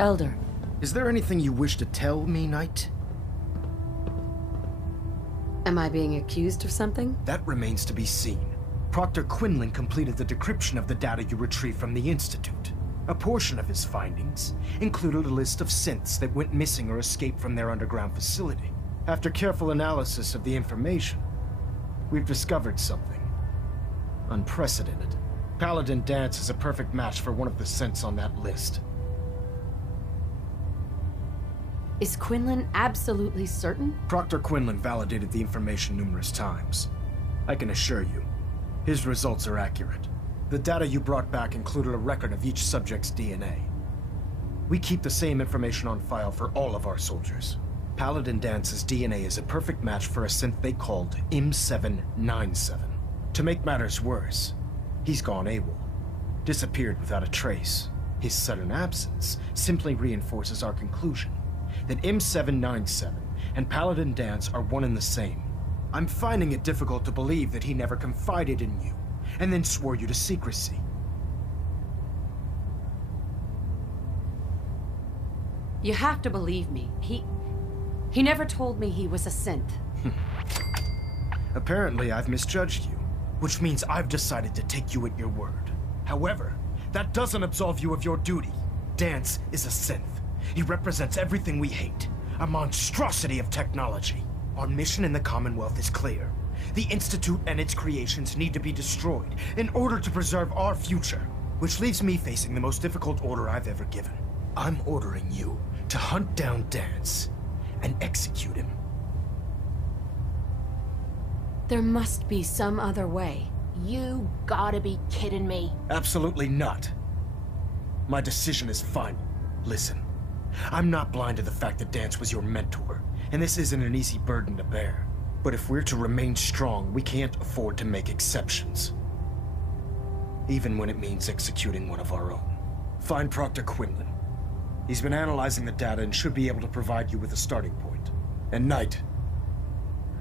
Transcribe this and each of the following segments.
Elder. Is there anything you wish to tell me, Knight? Am I being accused of something? That remains to be seen. Proctor Quinlan completed the decryption of the data you retrieved from the Institute. A portion of his findings included a list of synths that went missing or escaped from their underground facility. After careful analysis of the information, we've discovered something unprecedented. Paladin Danse is a perfect match for one of the synths on that list. Is Quinlan absolutely certain? Proctor Quinlan validated the information numerous times. I can assure you, his results are accurate. The data you brought back included a record of each subject's DNA. We keep the same information on file for all of our soldiers. Paladin Dance's DNA is a perfect match for a synth they called M797. To make matters worse, he's gone AWOL, disappeared without a trace. His sudden absence simply reinforces our conclusion that M797 and Paladin Danse are one and the same. I'm finding it difficult to believe that he never confided in you, and then swore you to secrecy. You have to believe me. He never told me he was a synth. Apparently, I've misjudged you, which means I've decided to take you at your word. However, that doesn't absolve you of your duty. Danse is a synth. He represents everything we hate, a monstrosity of technology. Our mission in the Commonwealth is clear. The Institute and its creations need to be destroyed in order to preserve our future, which leaves me facing the most difficult order I've ever given. I'm ordering you to hunt down Danse and execute him. There must be some other way. You gotta be kidding me. Absolutely not. My decision is final. Listen, I'm not blind to the fact that Danse was your mentor, and this isn't an easy burden to bear. But if we're to remain strong, we can't afford to make exceptions. Even when it means executing one of our own. Find Proctor Quinlan. He's been analyzing the data and should be able to provide you with a starting point. And Knight,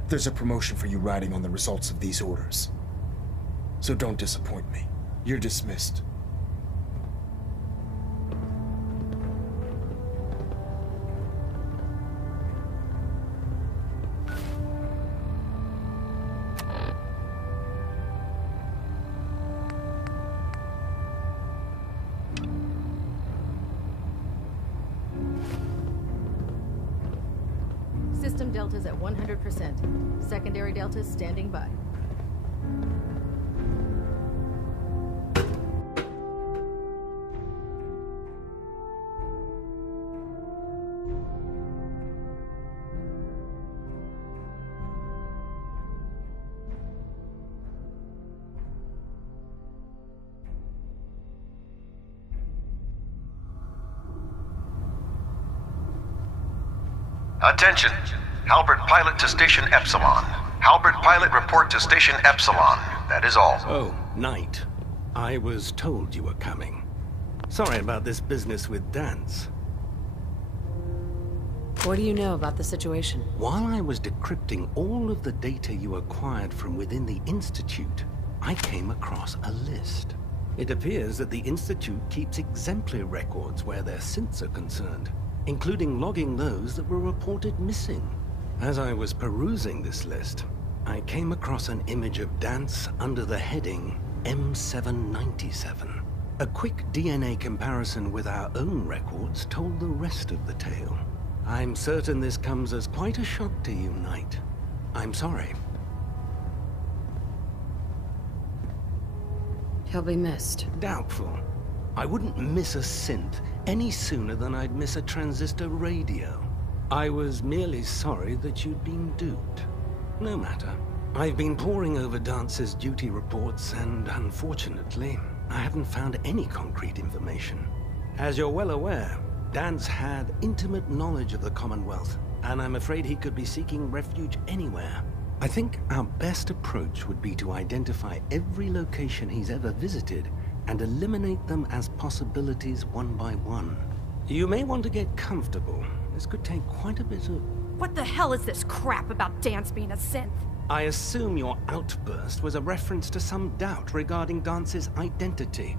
there's a promotion for you riding on the results of these orders. So don't disappoint me. You're dismissed. System deltas at 100%. Secondary deltas standing by. Attention! Halbert Pilot to Station Epsilon. Halbert Pilot report to Station Epsilon. That is all. Oh, Knight. I was told you were coming. Sorry about this business with Danse. What do you know about the situation? While I was decrypting all of the data you acquired from within the Institute, I came across a list. It appears that the Institute keeps exemplary records where their synths are concerned, including logging those that were reported missing. As I was perusing this list, I came across an image of Danse under the heading M797. A quick DNA comparison with our own records told the rest of the tale. I'm certain this comes as quite a shock to you, Knight. I'm sorry. He'll be missed. Doubtful. I wouldn't miss a synth any sooner than I'd miss a transistor radio. I was merely sorry that you'd been duped. No matter. I've been poring over Dance's duty reports, and unfortunately, I haven't found any concrete information. As you're well aware, Danse had intimate knowledge of the Commonwealth, and I'm afraid he could be seeking refuge anywhere. I think our best approach would be to identify every location he's ever visited and eliminate them as possibilities one by one. You may want to get comfortable. This could take quite a bit of... What the hell is this crap about Danse being a synth? I assume your outburst was a reference to some doubt regarding Dance's identity.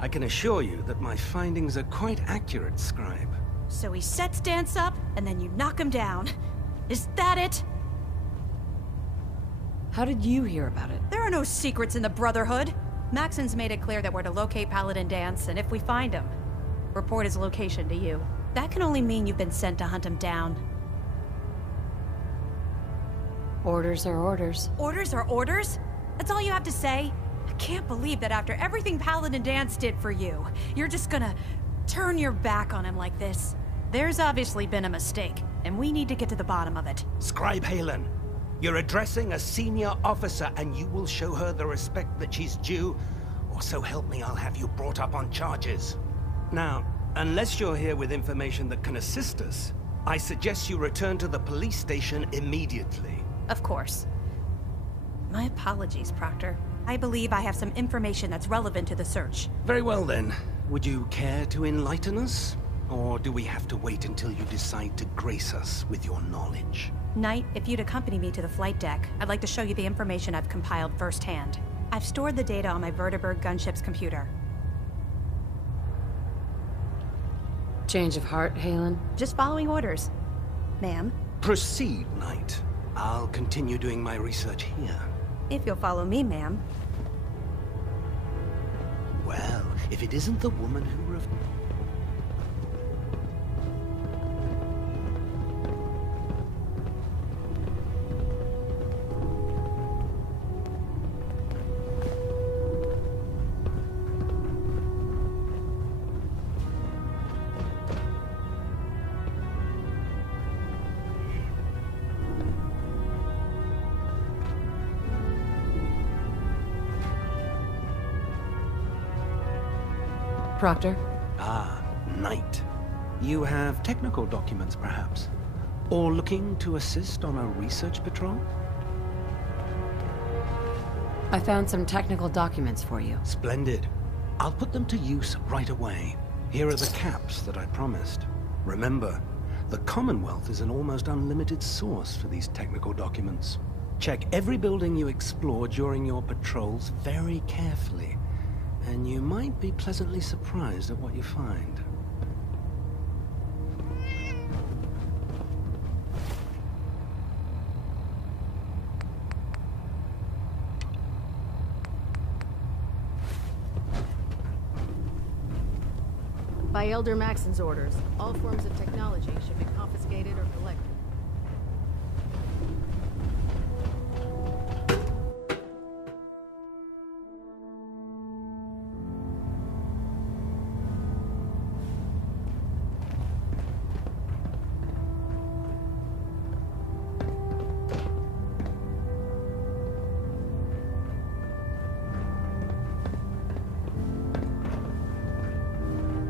I can assure you that my findings are quite accurate, Scribe. So he sets Dance up, and then you knock him down. Is that it? How did you hear about it? There are no secrets in the Brotherhood. Maxon's made it clear that we're to locate Paladin Dance, and if we find him, report his location to you. That can only mean you've been sent to hunt him down. Orders are orders. Orders are orders? That's all you have to say? I can't believe that after everything Paladin Dance did for you, you're just gonna turn your back on him like this. There's obviously been a mistake, and we need to get to the bottom of it. Scribe Halen, you're addressing a senior officer, and you will show her the respect that she's due, or so help me, I'll have you brought up on charges. Now, unless you're here with information that can assist us, I suggest you return to the police station immediately. Of course. My apologies, Proctor. I believe I have some information that's relevant to the search. Very well then. Would you care to enlighten us? Or do we have to wait until you decide to grace us with your knowledge? Knight, if you'd accompany me to the flight deck, I'd like to show you the information I've compiled firsthand. I've stored the data on my Vertibird gunship's computer. Change of heart, Halen? Just following orders. Ma'am, Proceed, Knight. I'll continue doing my research here. if you'll follow me, ma'am. Well, if it isn't the woman who Proctor? Ah, Knight. You have technical documents, perhaps? Or looking to assist on a research patrol? I found some technical documents for you. Splendid. I'll put them to use right away. Here are the caps that I promised. Remember, the Commonwealth is an almost unlimited source for these technical documents. Check every building you explore during your patrols very carefully, and you might be pleasantly surprised at what you find. By Elder Maxon's orders, all forms of technology should be confiscated or collected.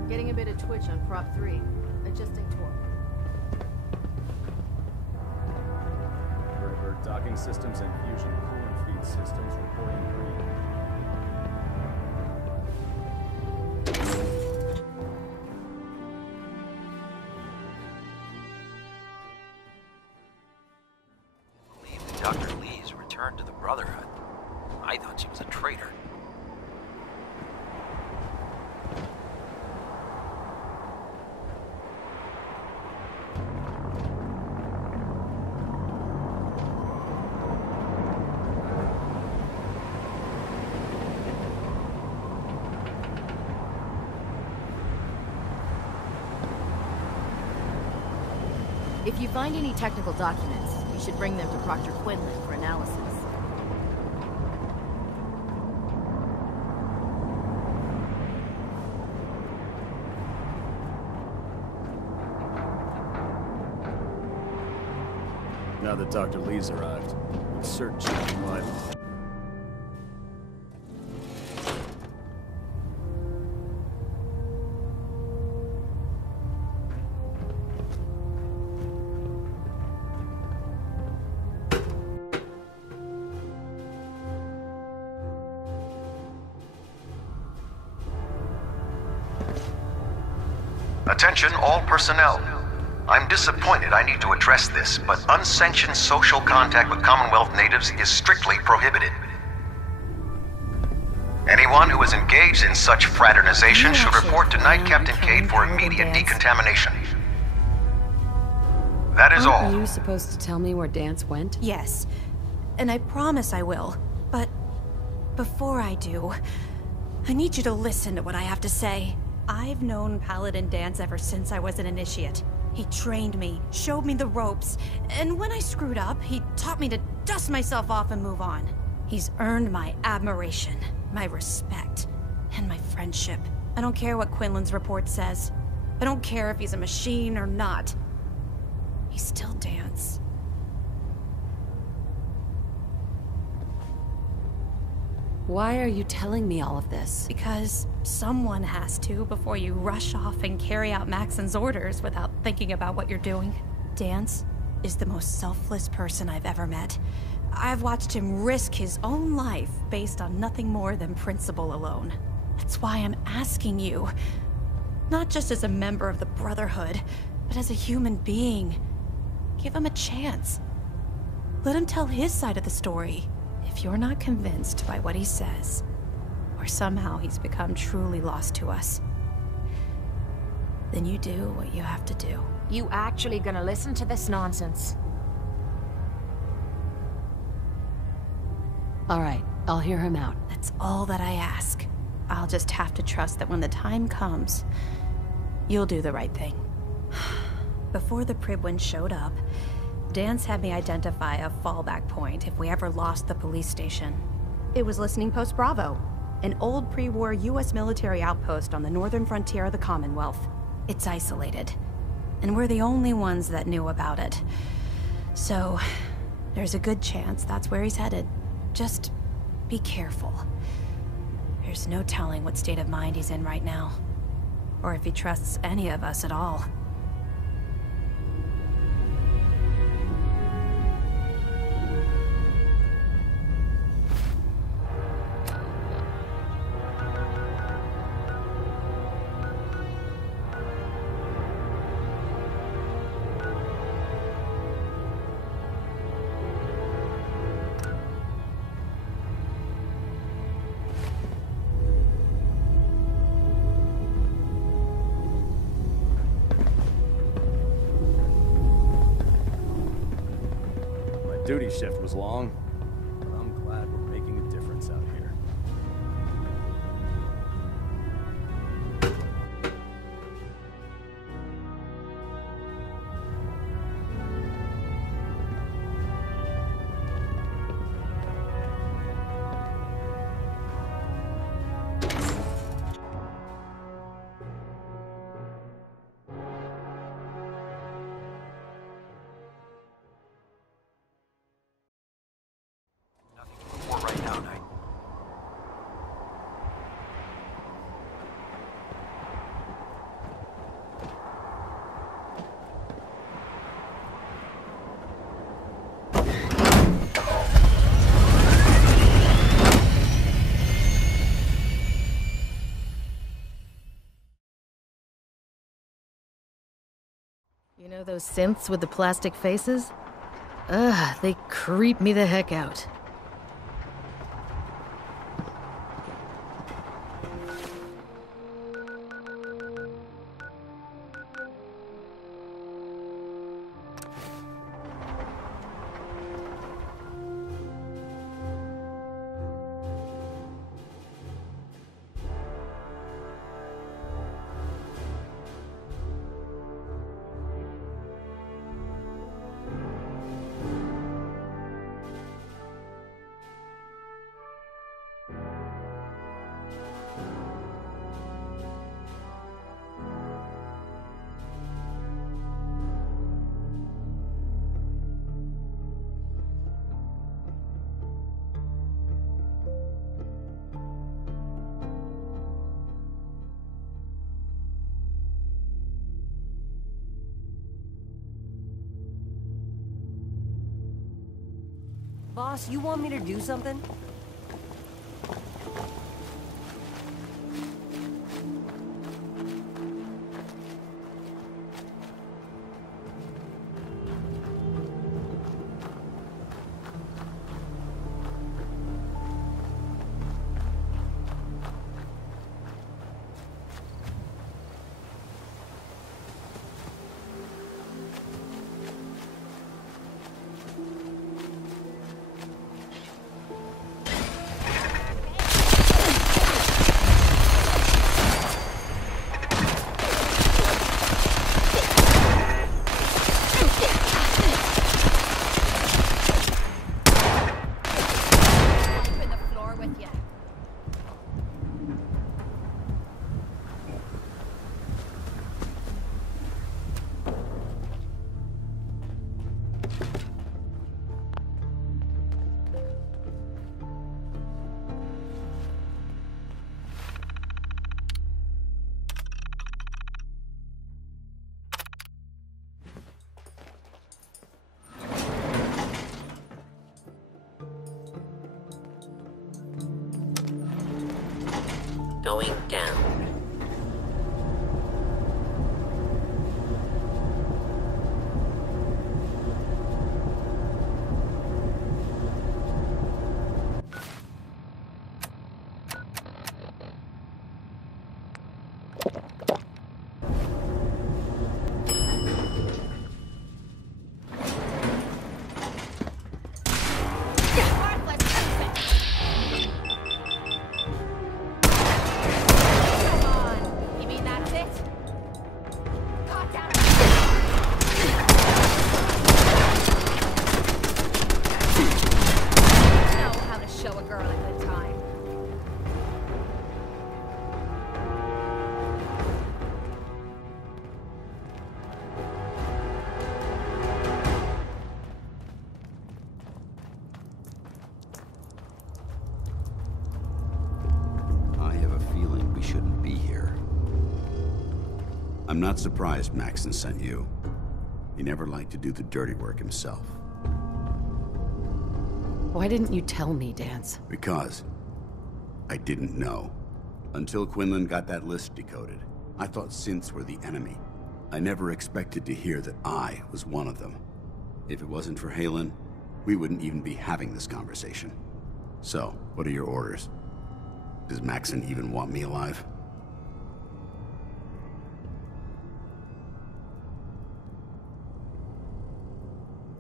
Getting a bit of twitch on prop 3. Adjusting torque. Vertibird docking systems and fusion coolant feed systems reporting green. Believe that Dr. Lee's returned to the Brotherhood. I thought she was a traitor. If you find any technical documents, you should bring them to Proctor Quinlan for analysis. Now that Dr. Lee's arrived, we'll search him live. Attention all personnel. I'm disappointed I need to address this, but unsanctioned social contact with Commonwealth natives is strictly prohibited. Anyone Anyone who is engaged in such fraternization should report to Night Captain Cade for immediate decontamination. That is all. Aren't you supposed to tell me where Dance went? Yes, and I promise I will. But before I do, I need you to listen to what I have to say. I've known Paladin Dance ever since I was an initiate. He trained me, showed me the ropes, and when I screwed up, he taught me to dust myself off and move on. He's earned my admiration, my respect, and my friendship. I don't care what Quinlan's report says. I don't care if he's a machine or not. He's still Dance. Why are you telling me all of this? Because someone has to before you rush off and carry out Maxon's orders without thinking about what you're doing. Dance is the most selfless person I've ever met. I've watched him risk his own life based on nothing more than principle alone. That's why I'm asking you, not just as a member of the Brotherhood, but as a human being. Give him a chance. Let him tell his side of the story. If you're not convinced by what he says, or somehow he's become truly lost to us, then you do what you have to do. You actually gonna listen to this nonsense? All right, I'll hear him out. That's all that I ask. I'll just have to trust that when the time comes, you'll do the right thing. Before the Pribwin showed up, Dance had me identify a fallback point if we ever lost the police station. It was Listening Post Bravo, an old pre-war US military outpost on the northern frontier of the Commonwealth. It's isolated, and we're the only ones that knew about it. So, there's a good chance that's where he's headed. Just be careful. There's no telling what state of mind he's in right now, or if he trusts any of us at all. Duty shift was long, but I'm glad we're making a difference out here. Right now, Knight. You know those synths with the plastic faces? Ugh, they creep me the heck out. Boss, you want me to do something? going down. I'm not surprised Maxon sent you. He never liked to do the dirty work himself. Why didn't you tell me, Dance? Because I didn't know. Until Quinlan got that list decoded, I thought synths were the enemy. I never expected to hear that I was one of them. If it wasn't for Halen, we wouldn't even be having this conversation. So, what are your orders? Does Maxon even want me alive?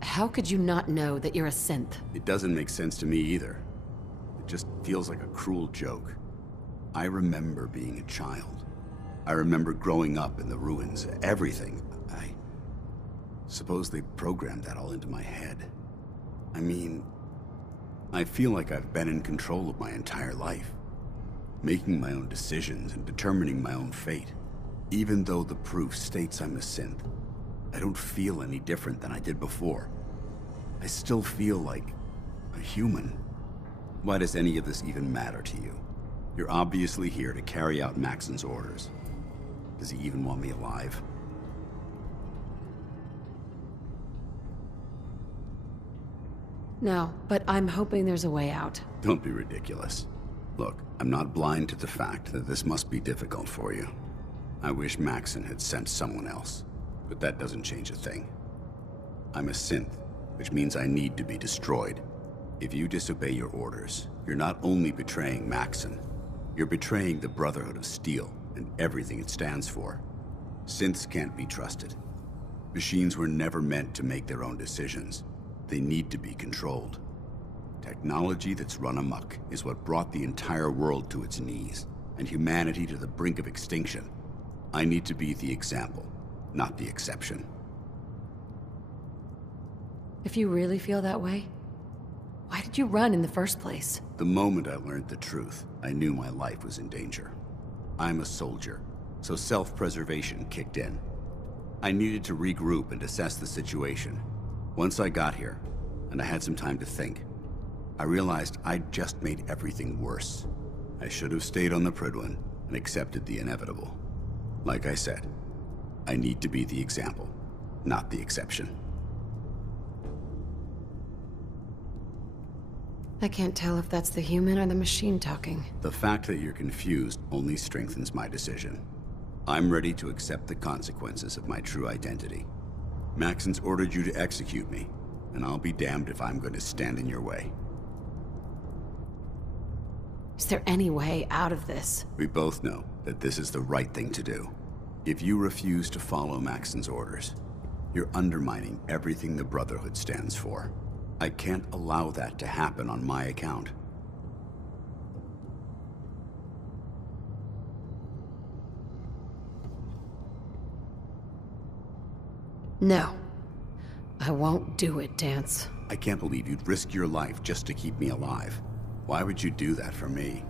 How could you not know that you're a synth? It doesn't make sense to me either. It just feels like a cruel joke. I remember being a child. I remember growing up in the ruins, everything. I suppose they programmed that all into my head. I mean, I feel like I've been in control of my entire life, making my own decisions and determining my own fate. Even though the proof states I'm a synth, I don't feel any different than I did before. I still feel like a human. Why does any of this even matter to you? You're obviously here to carry out Maxon's orders. Does he even want me alive? No, but I'm hoping there's a way out. Don't be ridiculous. Look, I'm not blind to the fact that this must be difficult for you. I wish Maxon had sent someone else, but that doesn't change a thing. I'm a synth, which means I need to be destroyed. If you disobey your orders, you're not only betraying Maxon, you're betraying the Brotherhood of Steel and everything it stands for. Synths can't be trusted. Machines were never meant to make their own decisions. They need to be controlled. Technology that's run amok is what brought the entire world to its knees, and humanity to the brink of extinction. I need to be the example, not the exception. If you really feel that way, why did you run in the first place? The moment I learned the truth, I knew my life was in danger. I'm a soldier, so self-preservation kicked in. I needed to regroup and assess the situation. Once I got here, and I had some time to think, I realized I'd just made everything worse. I should have stayed on the Prydwen and accepted the inevitable. Like I said, I need to be the example, not the exception. I can't tell if that's the human or the machine talking. The fact that you're confused only strengthens my decision. I'm ready to accept the consequences of my true identity. Maxon's ordered you to execute me, and I'll be damned if I'm going to stand in your way. Is there any way out of this? We both know that this is the right thing to do. If you refuse to follow Maxon's orders, you're undermining everything the Brotherhood stands for. I can't allow that to happen on my account. No. I won't do it, Dance. I can't believe you'd risk your life just to keep me alive. Why would you do that for me?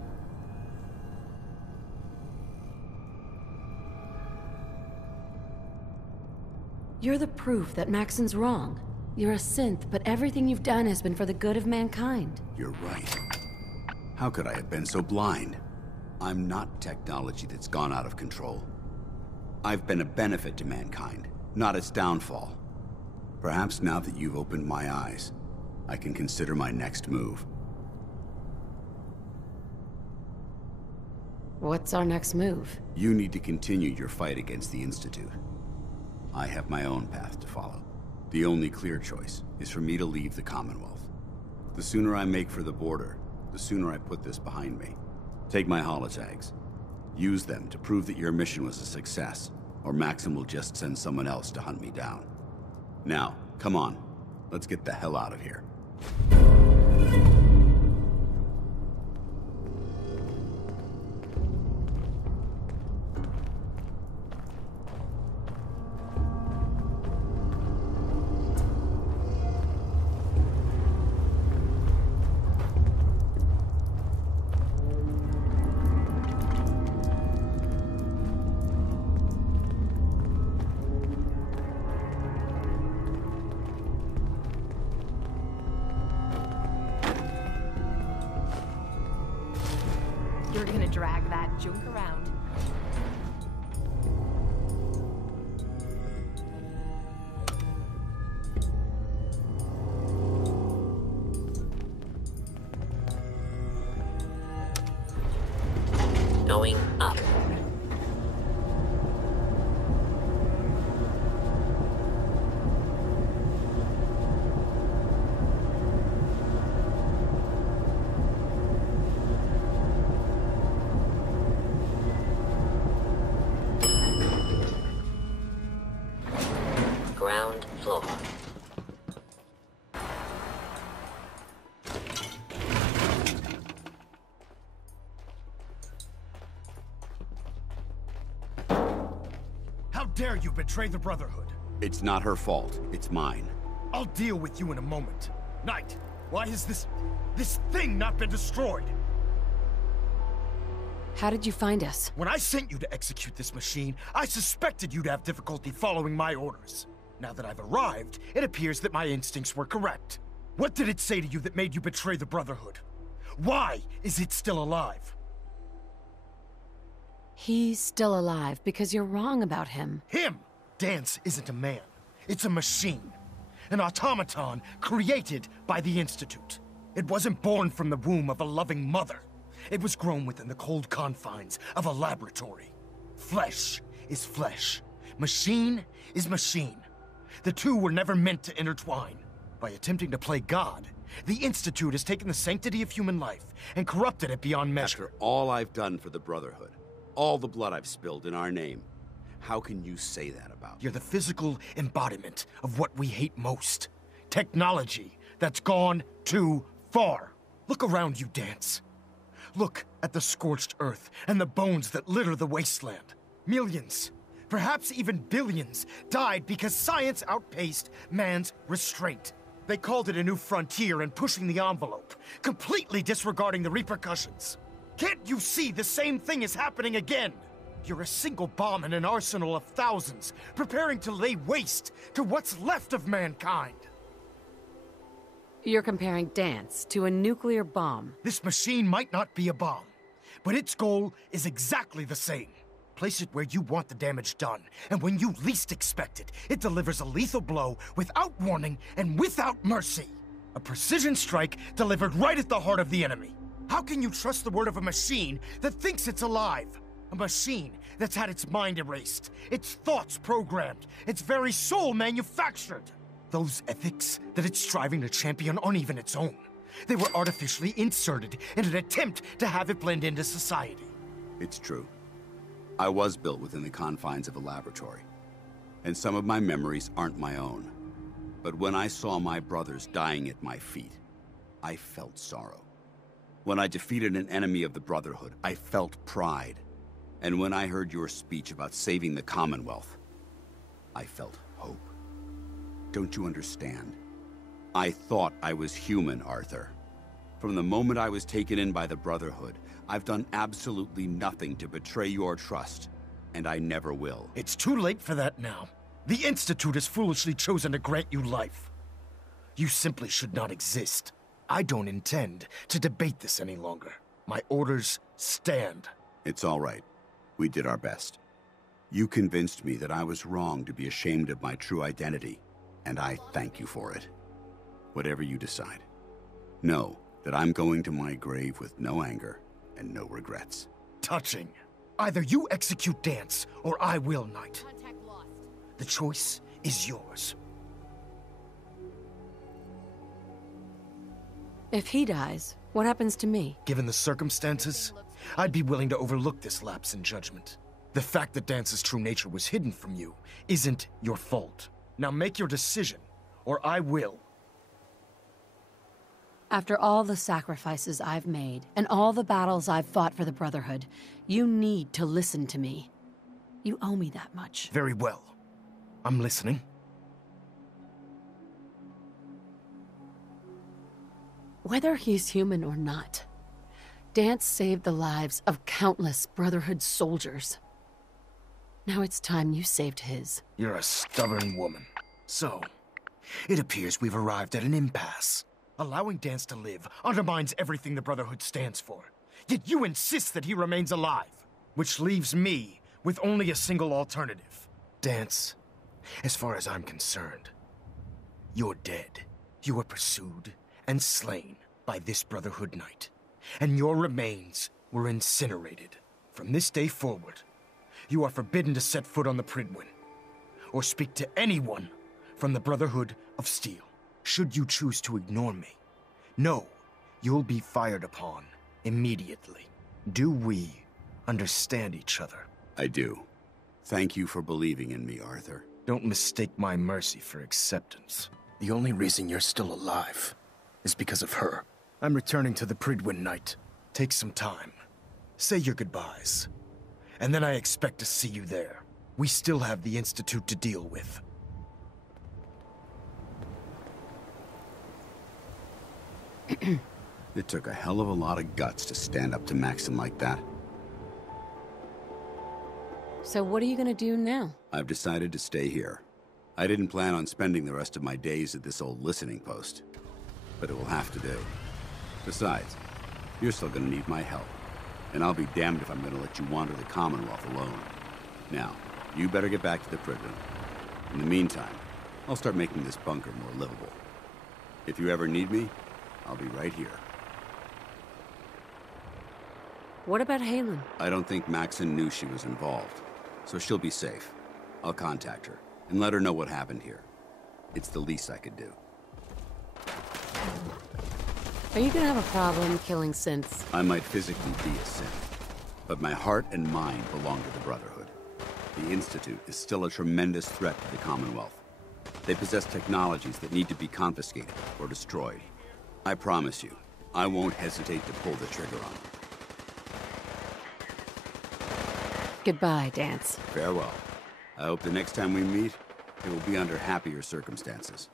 You're the proof that Maxon's wrong. You're a synth, but everything you've done has been for the good of mankind. You're right. How could I have been so blind? I'm not technology that's gone out of control. I've been a benefit to mankind, not its downfall. Perhaps now that you've opened my eyes, I can consider my next move. What's our next move? You need to continue your fight against the Institute. I have my own path to follow. The only clear choice is for me to leave the Commonwealth. The sooner I make for the border, the sooner I put this behind me. Take my holotags. Use them to prove that your mission was a success, or Maxim will just send someone else to hunt me down. Now, come on. Let's get the hell out of here. You're gonna drag that junk around. Going up. Ground floor. How dare you betray the Brotherhood? It's not her fault. It's mine. I'll deal with you in a moment. Knight, why has this thing not been destroyed? How did you find us? When I sent you to execute this machine, I suspected you'd have difficulty following my orders. Now that I've arrived, it appears that my instincts were correct. What did it say to you that made you betray the Brotherhood? Why is it still alive? He's still alive because you're wrong about him. Him! Dance isn't a man. It's a machine. An automaton created by the Institute. It wasn't born from the womb of a loving mother. It was grown within the cold confines of a laboratory. Flesh is flesh. Machine is machine. The two were never meant to intertwine. By attempting to play God, the Institute has taken the sanctity of human life and corrupted it beyond measure. After all I've done for the Brotherhood, all the blood I've spilled in our name, how can you say that about me? You're the physical embodiment of what we hate most. Technology that's gone too far. Look around you, Dance. Look at the scorched earth and the bones that litter the wasteland. Millions, perhaps even billions, died because science outpaced man's restraint. They called it a new frontier and pushing the envelope, completely disregarding the repercussions. Can't you see the same thing is happening again? You're a single bomb in an arsenal of thousands, preparing to lay waste to what's left of mankind. You're comparing Dance to a nuclear bomb. This machine might not be a bomb, but its goal is exactly the same. Place it where you want the damage done, and when you least expect it, it delivers a lethal blow without warning and without mercy. A precision strike delivered right at the heart of the enemy. How can you trust the word of a machine that thinks it's alive? A machine that's had its mind erased, its thoughts programmed, its very soul manufactured. Those ethics that it's striving to champion aren't even its own. They were artificially inserted in an attempt to have it blend into society. It's true. I was built within the confines of a laboratory, and some of my memories aren't my own. But when I saw my brothers dying at my feet, I felt sorrow. When I defeated an enemy of the Brotherhood, I felt pride. And when I heard your speech about saving the Commonwealth, I felt hope. Don't you understand? I thought I was human, Arthur. From the moment I was taken in by the Brotherhood, I've done absolutely nothing to betray your trust, and I never will. It's too late for that now. The Institute has foolishly chosen to grant you life. You simply should not exist. I don't intend to debate this any longer. My orders stand. It's all right. We did our best. You convinced me that I was wrong to be ashamed of my true identity, and I thank you for it. Whatever you decide, know that I'm going to my grave with no anger and no regrets. touching. Either you execute Dance, or I will, Knight. Contact lost. The choice is yours. If he dies, what happens to me? Given the circumstances, I'd be willing to overlook this lapse in judgment. The fact that Dance's true nature was hidden from you isn't your fault. Now make your decision, or I will. After all the sacrifices I've made, and all the battles I've fought for the Brotherhood, you need to listen to me. You owe me that much. Very well. I'm listening. Whether he's human or not, Dance saved the lives of countless Brotherhood soldiers. Now it's time you saved his. You're a stubborn woman. So, it appears we've arrived at an impasse. Allowing Dance to live undermines everything the Brotherhood stands for. Yet you insist that he remains alive, which leaves me with only a single alternative. Dance, as far as I'm concerned, you're dead. You were pursued and slain by this Brotherhood Knight, and your remains were incinerated. From this day forward, you are forbidden to set foot on the Pridwin, or speak to anyone from the Brotherhood of Steel. Should you choose to ignore me, know you'll be fired upon immediately. Do we understand each other? I do. Thank you for believing in me, Arthur. Don't mistake my mercy for acceptance. The only reason you're still alive is because of her. I'm returning to the Pridwin Knight. Take some time. Say your goodbyes. And then I expect to see you there. We still have the Institute to deal with. It took a hell of a lot of guts to stand up to Maxim like that. So what are you gonna do now? I've decided to stay here. I didn't plan on spending the rest of my days at this old listening post, but it will have to do. Besides, you're still gonna need my help, and I'll be damned if I'm gonna let you wander the Commonwealth alone. Now, you better get back to the Pridwin. In the meantime, I'll start making this bunker more livable. If you ever need me, I'll be right here. What about Halen? I don't think Maxon knew she was involved, so she'll be safe. I'll contact her and let her know what happened here. It's the least I could do. Are you gonna have a problem killing synths? I might physically be a synth, but my heart and mind belong to the Brotherhood. The Institute is still a tremendous threat to the Commonwealth. They possess technologies that need to be confiscated or destroyed. I promise you, I won't hesitate to pull the trigger on them. Goodbye, Dance. Farewell. I hope the next time we meet, it will be under happier circumstances.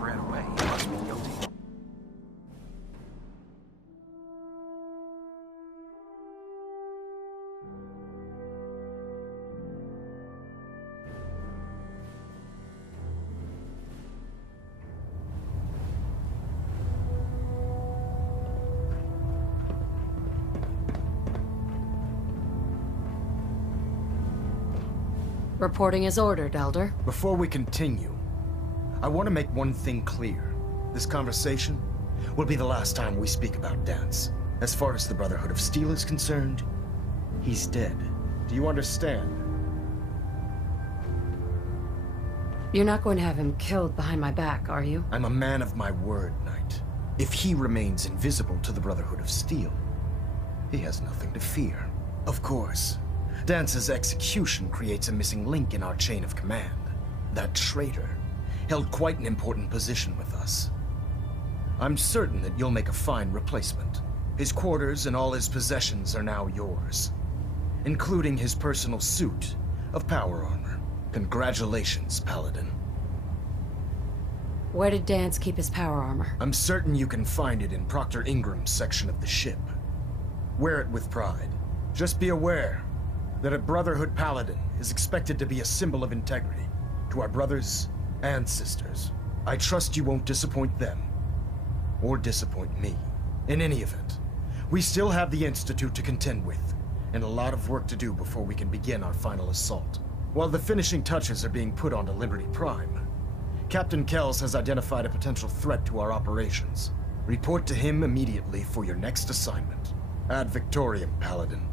Ran away. He must be guilty. Reporting as ordered, Elder. Before we continue, I want to make one thing clear. This conversation will be the last time we speak about Dance. As far as the Brotherhood of Steel is concerned, he's dead. Do you understand? You're not going to have him killed behind my back, are you? I'm a man of my word, Knight. If he remains invisible to the Brotherhood of Steel, he has nothing to fear. Of course, Dance's execution creates a missing link in our chain of command. That traitor held quite an important position with us. I'm certain that you'll make a fine replacement. His quarters and all his possessions are now yours, including his personal suit of power armor. Congratulations, Paladin. Where did Dance keep his power armor? I'm certain you can find it in Proctor Ingram's section of the ship. Wear it with pride. Just be aware that a Brotherhood Paladin is expected to be a symbol of integrity to our brothers and sisters. I trust you won't disappoint them, or disappoint me. In any event, we still have the Institute to contend with, and a lot of work to do before we can begin our final assault. While the finishing touches are being put onto Liberty Prime, Captain Kells has identified a potential threat to our operations. Report to him immediately for your next assignment. Ad Victoriam, Paladin.